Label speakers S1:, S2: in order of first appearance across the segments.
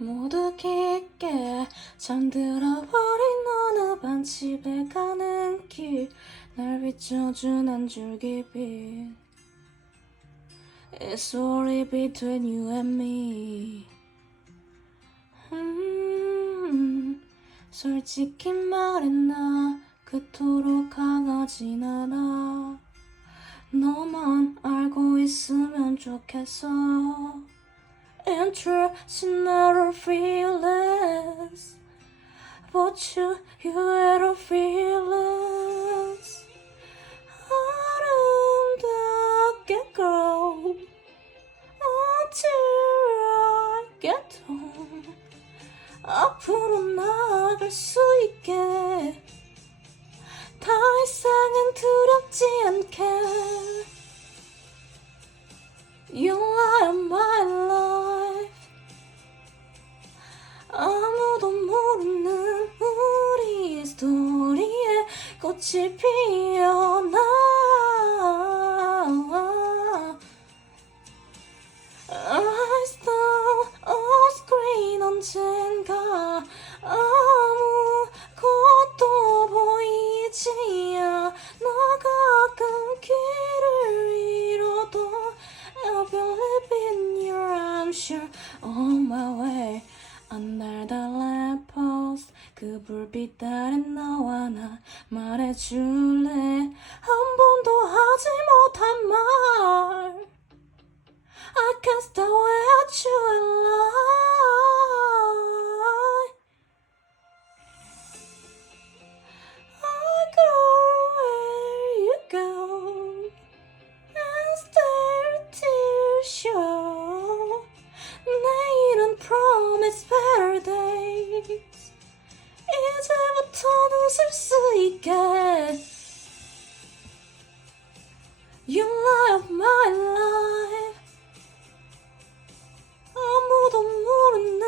S1: 모두 깊게 잠들어버린 어느 밤 집에 가는 길. 날 비춰준 한 줄기빛 It's only between you and me. 음, 솔직히 말해 나 그토록 강하진 않아. 너만 알고 있으면 좋겠어 International feelings But you, you had a feelings 아름답게 grow Until I get home 앞으로 나아갈 수 있게 더 이상은 두렵지 않게 아무도 모르는 우리 스토리에 꽃이 피어나 I stole a screen 언젠가 아무것도 보이지 않아 가끔 길을 잃어도 I believe in you I'm sure on my way under the lamppost 그 불빛 아래 너와 나 말해줄래? 한 번도 하지 못한 웃을 수 있게. You love my life. 아무도 모르는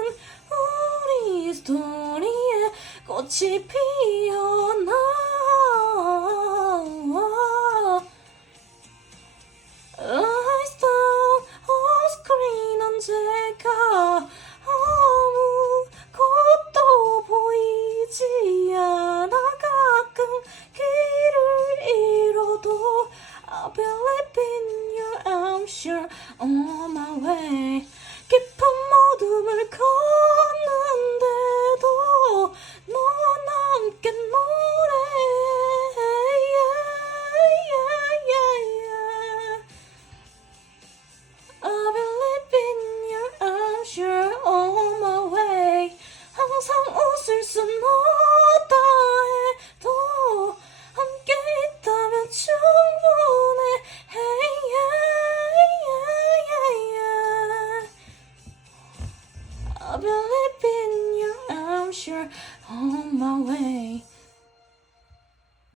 S1: 우리 스토리에 꽃이 피어나 I believe in you I'm sure on my way 깊은 어둠을 걷는데도 너와 함께 노래해 yeah, yeah, yeah. I believe in you I'm sure on my way 항상 웃을 순 없 I believe in you, I'm sure on my way.